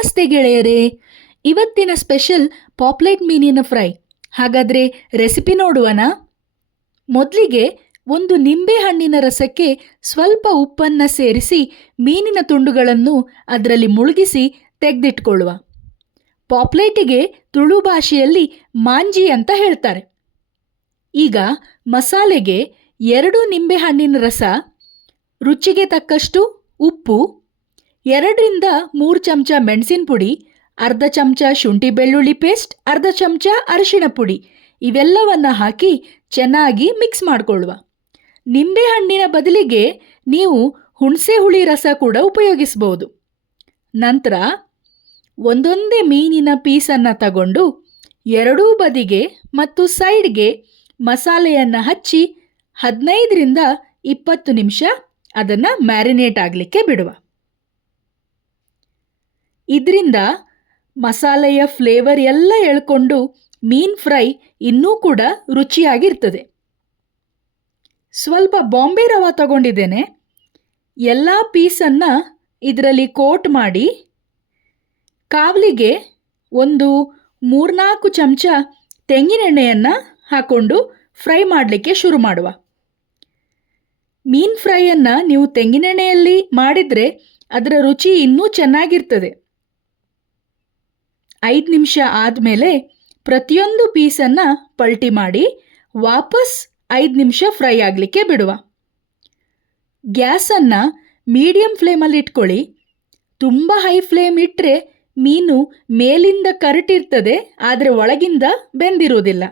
ನಮಸ್ತೆ ಗೆಳೆಯರೇ. ಇವತ್ತಿನ ಸ್ಪೆಷಲ್ ಪಾಪ್ಲೆಟ್ ಮೀನಿನ ಫ್ರೈ. ಹಾಗಾದರೆ ರೆಸಿಪಿ ನೋಡುವನಾ? ಮೊದಲಿಗೆ ಒಂದು ನಿಂಬೆ ಹಣ್ಣಿನ ರಸಕ್ಕೆ ಸ್ವಲ್ಪ ಉಪ್ಪನ್ನು ಸೇರಿಸಿ ಮೀನಿನ ತುಂಡುಗಳನ್ನು ಅದರಲ್ಲಿ ಮುಳುಗಿಸಿ ತೆಗೆದಿಟ್ಕೊಳ್ಳುವ. ಪಾಪ್ಲೆಟಿಗೆ ತುಳು ಭಾಷೆಯಲ್ಲಿ ಮಾಂಜಿ ಅಂತ ಹೇಳ್ತಾರೆ. ಈಗ ಮಸಾಲೆಗೆ 2 ನಿಂಬೆ ಹಣ್ಣಿನ ರಸ, ರುಚಿಗೆ ತಕ್ಕಷ್ಟು ಉಪ್ಪು, 2ರಿಂದ 3 ಚಮಚ ಮೆಣಸಿನ ಪುಡಿ, ಅರ್ಧ ಚಮಚ ಶುಂಠಿ ಬೆಳ್ಳುಳ್ಳಿ ಪೇಸ್ಟ್, ಅರ್ಧ ಚಮಚ ಅರಿಶಿಣ ಪುಡಿ ಇವೆಲ್ಲವನ್ನು ಹಾಕಿ ಚೆನ್ನಾಗಿ ಮಿಕ್ಸ್ ಮಾಡಿಕೊಳ್ಳುವ. ನಿಂಬೆ ಹಣ್ಣಿನ ಬದಲಿಗೆ ನೀವು ಹುಣಸೆ ಹುಳಿ ರಸ ಕೂಡ ಉಪಯೋಗಿಸ್ಬೋದು. ನಂತರ ಒಂದೊಂದೇ ಮೀನಿನ ಪೀಸನ್ನು ತಗೊಂಡು ಎರಡೂ ಬದಿಗೆ ಮತ್ತು ಸೈಡ್ಗೆ ಮಸಾಲೆಯನ್ನು ಹಚ್ಚಿ 15ರಿಂದ 20 ನಿಮಿಷ ಅದನ್ನು ಮ್ಯಾರಿನೇಟ್ ಆಗಲಿಕ್ಕೆ ಬಿಡುವ. ಇದರಿಂದ ಮಸಾಲೆಯ ಫ್ಲೇವರ್ ಎಲ್ಲ ಎಳ್ಕೊಂಡು ಮೀನ್ ಫ್ರೈ ಇನ್ನೂ ಕೂಡ ರುಚಿಯಾಗಿರ್ತದೆ. ಸ್ವಲ್ಪ ಬಾಂಬೆ ರವೆ ತಗೊಂಡಿದ್ದೇನೆ. ಎಲ್ಲ ಪೀಸನ್ನು ಇದರಲ್ಲಿ ಕೋಟ್ ಮಾಡಿ ಕಾವಲಿಗೆ ಒಂದು 3-4 ಚಮಚ ತೆಂಗಿನೆಣ್ಣೆಯನ್ನು ಹಾಕ್ಕೊಂಡು ಫ್ರೈ ಮಾಡಲಿಕ್ಕೆ ಶುರು ಮಾಡುವ. ಮೀನ್ ಫ್ರೈಯನ್ನು ನೀವು ತೆಂಗಿನೆಣ್ಣೆಯಲ್ಲಿ ಮಾಡಿದರೆ ಅದರ ರುಚಿ ಇನ್ನೂ ಚೆನ್ನಾಗಿರ್ತದೆ. 5 ನಿಮಿಷ ಆದಮೇಲೆ ಪ್ರತಿಯೊಂದು ಪೀಸನ್ನು ಪಲ್ಟಿ ಮಾಡಿ ವಾಪಸ್ 5 ನಿಮಿಷ ಫ್ರೈ ಆಗಲಿಕ್ಕೆ ಬಿಡುವ. ಗ್ಯಾಸನ್ನು ಮೀಡಿಯಂ ಫ್ಲೇಮಲ್ಲಿ ಇಟ್ಕೊಳ್ಳಿ. ತುಂಬ ಹೈ ಫ್ಲೇಮ್ ಇಟ್ಟರೆ ಮೀನು ಮೇಲಿಂದ ಕರಟಿರ್ತದೆ, ಆದರೆ ಒಳಗಿಂದ ಬೆಂದಿರೋದಿಲ್ಲ.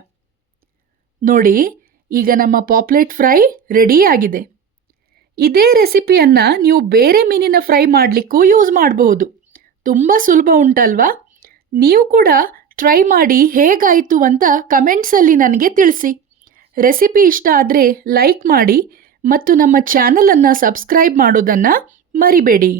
ನೋಡಿ, ಈಗ ನಮ್ಮ ಪಾಪ್ಲೆಟ್ ಫ್ರೈ ರೆಡಿಯಾಗಿದೆ. ಇದೇ ರೆಸಿಪಿಯನ್ನು ನೀವು ಬೇರೆ ಮೀನಿನ ಫ್ರೈ ಮಾಡಲಿಕ್ಕೂ ಯೂಸ್ ಮಾಡಬಹುದು. ತುಂಬ ಸುಲಭ ಉಂಟಲ್ವಾ? ನೀವು ಕೂಡ ಟ್ರೈ ಮಾಡಿ ಹೇಗಾಯಿತು ಅಂತ ಕಮೆಂಟ್ಸಲ್ಲಿ ನನಗೆ ತಿಳಿಸಿ. ರೆಸಿಪಿ ಇಷ್ಟ ಆದರೆ ಲೈಕ್ ಮಾಡಿ ಮತ್ತು ನಮ್ಮ ಚಾನಲನ್ನು ಸಬ್ಸ್ಕ್ರೈಬ್ ಮಾಡೋದನ್ನು ಮರಿಬೇಡಿ.